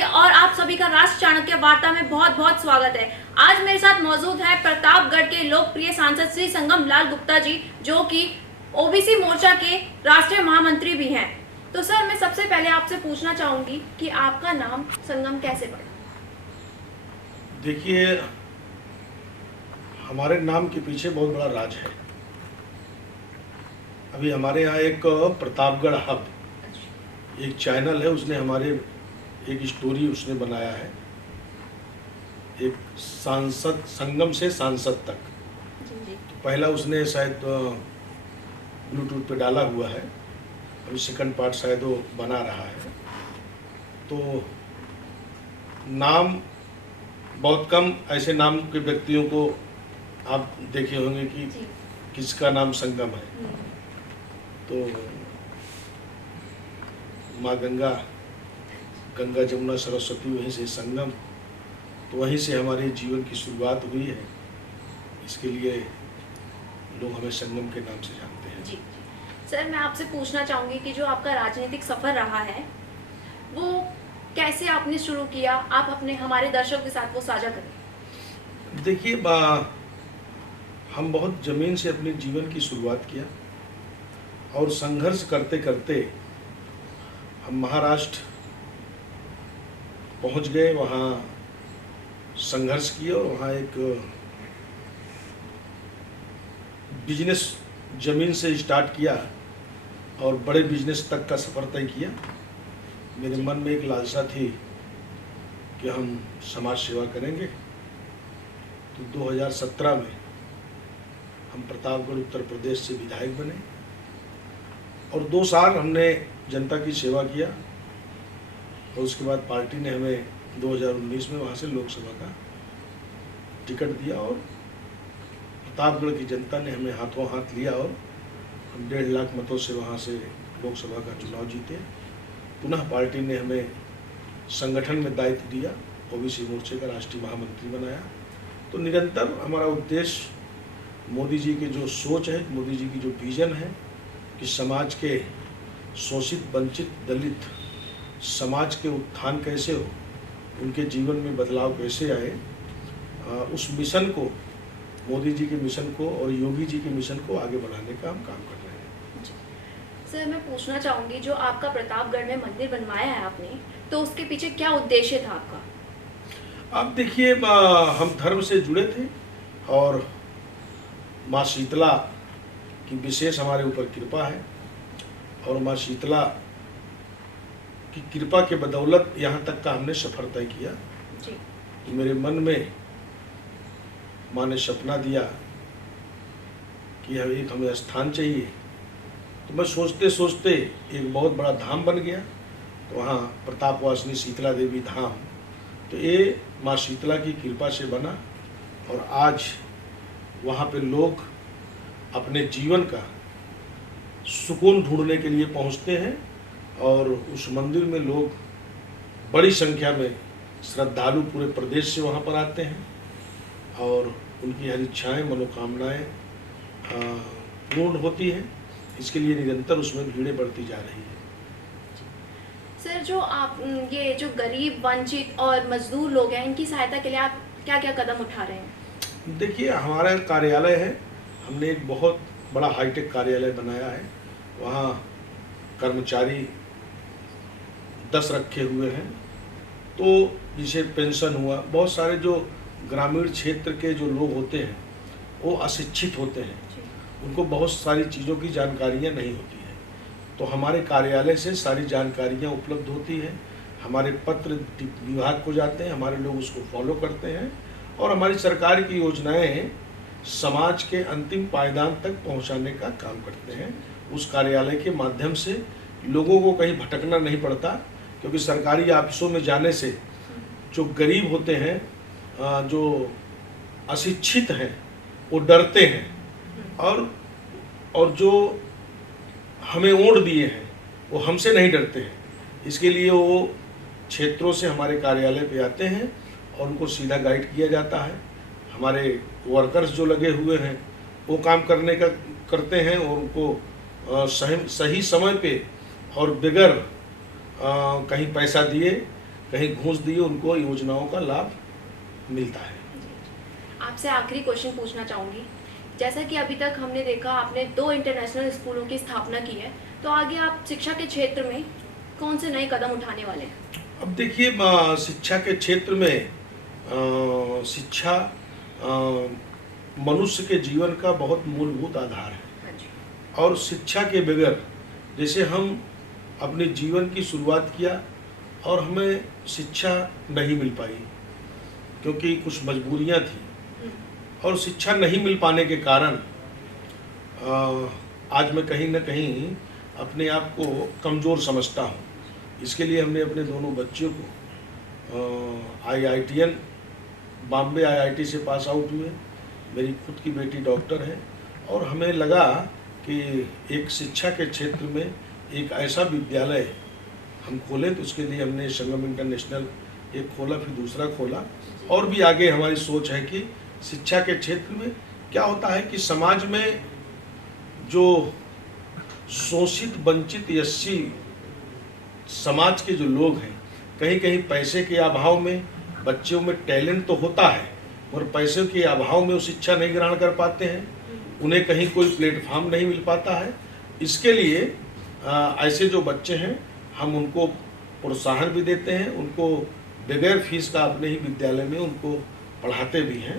भाई और आप सभी का राष्ट्र चाणक्य वार्ता में बहुत बहुत स्वागत है। आज मेरे साथ मौजूद है प्रतापगढ़ के लोकप्रिय सांसद श्री संगम लाल गुप्ता जी, जो कि ओबीसी मोर्चा के राष्ट्रीय महामंत्री भी हैं। तो सर, मैं सबसे पहले आपसे पूछना चाहूंगी कि आपका नाम संगम कैसे पड़ा? देखिए, हमारे नाम के पीछे बहुत बड़ा राज है। अभी हमारे यहाँ एक प्रतापगढ़ हब एक चैनल है, उसने हमारे एक स्टोरी उसने बनाया है, एक सांसद संगम से सांसद तक। जी। तो पहला उसने शायद यूट्यूब पे डाला हुआ है, अभी सेकंड पार्ट शायद वो बना रहा है। तो नाम बहुत कम ऐसे नाम के व्यक्तियों को आप देखे होंगे कि किसका नाम संगम है। तो माँ गंगा, गंगा जमुना सरस्वती, वहीं से संगम, तो वहीं से हमारे जीवन की शुरुआत हुई है। इसके लिए लोग हमें संगम के नाम से जानते हैं। जी सर, मैं आपसे पूछना चाहूंगी कि जो आपका राजनीतिक सफर रहा है वो कैसे आपने शुरू किया, आप अपने हमारे दर्शकों के साथ वो साझा करें। देखिए, हम बहुत ज़मीन से अपने जीवन की शुरुआत किया और संघर्ष करते करते हम महाराष्ट्र पहुंच गए। वहाँ संघर्ष किए और वहाँ एक बिजनेस ज़मीन से स्टार्ट किया और बड़े बिजनेस तक का सफ़र तय किया। मेरे मन में एक लालसा थी कि हम समाज सेवा करेंगे। तो 2017 में हम प्रतापगढ़ उत्तर प्रदेश से विधायक बने और 2 साल हमने जनता की सेवा किया। और उसके बाद पार्टी ने हमें 2019 में वहाँ से लोकसभा का टिकट दिया और प्रतापगढ़ की जनता ने हमें हाथों हाथ लिया और हम 1.5 लाख मतों से वहाँ से लोकसभा का चुनाव जीते। पुनः पार्टी ने हमें संगठन में दायित्व दिया, ओबीसी मोर्चे का राष्ट्रीय महामंत्री बनाया। तो निरंतर हमारा उद्देश्य मोदी जी के जो सोच है, मोदी जी की जो विजन है कि समाज के शोषित, वंचित, दलित समाज के उत्थान कैसे हो, उनके जीवन में बदलाव कैसे आए, उस मिशन को, मोदी जी के मिशन को और योगी जी के मिशन को आगे बढ़ाने का हम काम कर रहे हैं। सर, मैं पूछना चाहूंगी, जो आपका प्रतापगढ़ में मंदिर बनवाया है आपने, तो उसके पीछे क्या उद्देश्य था आपका? अब देखिए, हम धर्म से जुड़े थे और माँ शीतला की विशेष हमारे ऊपर कृपा है और माँ शीतला की कृपा के बदौलत यहाँ तक का हमने सफर तय किया। जी। तो मेरे मन में माँ ने सपना दिया कि एक हमें स्थान चाहिए। तो मैं सोचते सोचते एक बहुत बड़ा धाम बन गया। तो वहाँ प्रतापवासिनी शीतला देवी धाम, तो ये माँ शीतला की कृपा से बना और आज वहाँ पे लोग अपने जीवन का सुकून ढूंढने के लिए पहुँचते हैं और उस मंदिर में लोग बड़ी संख्या में श्रद्धालु पूरे प्रदेश से वहाँ पर आते हैं और उनकी हर इच्छाएँ, मनोकामनाएँ पूर्ण होती हैं। इसके लिए निरंतर उसमें भीड़ें बढ़ती जा रही है। सर, जो आप ये जो गरीब, वंचित और मजदूर लोग हैं, इनकी सहायता के लिए आप क्या क्या कदम उठा रहे हैं? देखिए, हमारा कार्यालय है, हमने एक बहुत बड़ा हाईटेक कार्यालय बनाया है। वहाँ कर्मचारी 10 रखे हुए हैं। तो जिसे पेंशन हुआ, बहुत सारे जो ग्रामीण क्षेत्र के जो लोग होते हैं वो अशिक्षित होते हैं, उनको बहुत सारी चीज़ों की जानकारियाँ नहीं होती हैं। तो हमारे कार्यालय से सारी जानकारियाँ उपलब्ध होती हैं। हमारे पत्र विभाग को जाते हैं, हमारे लोग उसको फॉलो करते हैं और हमारी सरकार की योजनाएं समाज के अंतिम पायदान तक पहुंचाने का काम करते हैं। उस कार्यालय के माध्यम से लोगों को कहीं भटकना नहीं पड़ता, क्योंकि सरकारी ऑफिसों में जाने से जो गरीब होते हैं, जो अशिक्षित हैं, वो डरते हैं और जो हमें वोट दिए हैं वो हमसे नहीं डरते हैं। इसके लिए वो क्षेत्रों से हमारे कार्यालय पे आते हैं और उनको सीधा गाइड किया जाता है। हमारे वर्कर्स जो लगे हुए हैं वो काम करते हैं और उनको सही समय पे और बगैर कहीं पैसा दिए कहीं घूस दिए उनको योजनाओं का लाभ मिलता है। आपसे आखिरी क्वेश्चन पूछना चाहूँगी, जैसा कि अभी तक हमने देखा आपने 2 इंटरनेशनल स्कूलों की स्थापना की है, तो आगे आप शिक्षा के क्षेत्र में कौन से नए कदम उठाने वाले हैं? अब देखिए, शिक्षा के क्षेत्र में शिक्षा मनुष्य के जीवन का बहुत मूलभूत आधार है, हाँ जी। और शिक्षा के बगैर, जैसे हम अपने जीवन की शुरुआत किया और हमें शिक्षा नहीं मिल पाई क्योंकि कुछ मजबूरियां थी, और शिक्षा नहीं मिल पाने के कारण आज मैं कहीं ना कहीं अपने आप को कमज़ोर समझता हूँ। इसके लिए हमने अपने दोनों बच्चों को IITN बॉम्बे IIT से पास आउट हुए। मेरी खुद की बेटी डॉक्टर है, और हमें लगा कि एक शिक्षा के क्षेत्र में एक ऐसा विद्यालय हम खोलें, तो उसके लिए हमने संगम इंटरनेशनल एक खोला, फिर दूसरा खोला, और भी आगे हमारी सोच है कि शिक्षा के क्षेत्र में क्या होता है कि समाज में जो शोषित वंचित एससी समाज के जो लोग हैं, कहीं कहीं पैसे के अभाव में, बच्चों में टैलेंट तो होता है और पैसे के अभाव में वो शिक्षा नहीं ग्रहण कर पाते हैं, उन्हें कहीं कोई प्लेटफॉर्म नहीं मिल पाता है। इसके लिए ऐसे जो बच्चे हैं हम उनको प्रोत्साहन भी देते हैं, उनको बगैर फीस का अपने ही विद्यालय में उनको पढ़ाते भी हैं।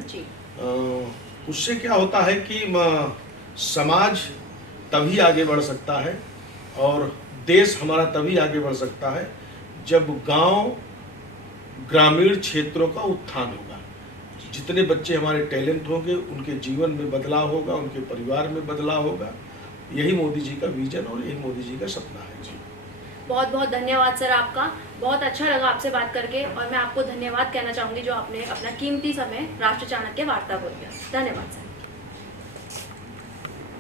उससे क्या होता है कि समाज तभी आगे बढ़ सकता है और देश हमारा तभी आगे बढ़ सकता है जब गांव ग्रामीण क्षेत्रों का उत्थान होगा। जितने बच्चे हमारे टैलेंट होंगे उनके जीवन में बदलाव होगा, उनके परिवार में बदलाव होगा। यही मोदी जी का विजन और यही मोदी जी का सपना है। जी, बहुत बहुत धन्यवाद सर आपका। बहुत अच्छा लगा आपसे बात करके, और मैं आपको धन्यवाद कहना चाहूँगी जो आपने अपना कीमती समय राष्ट्र चाणक्य वार्ता को दिया। धन्यवाद सर।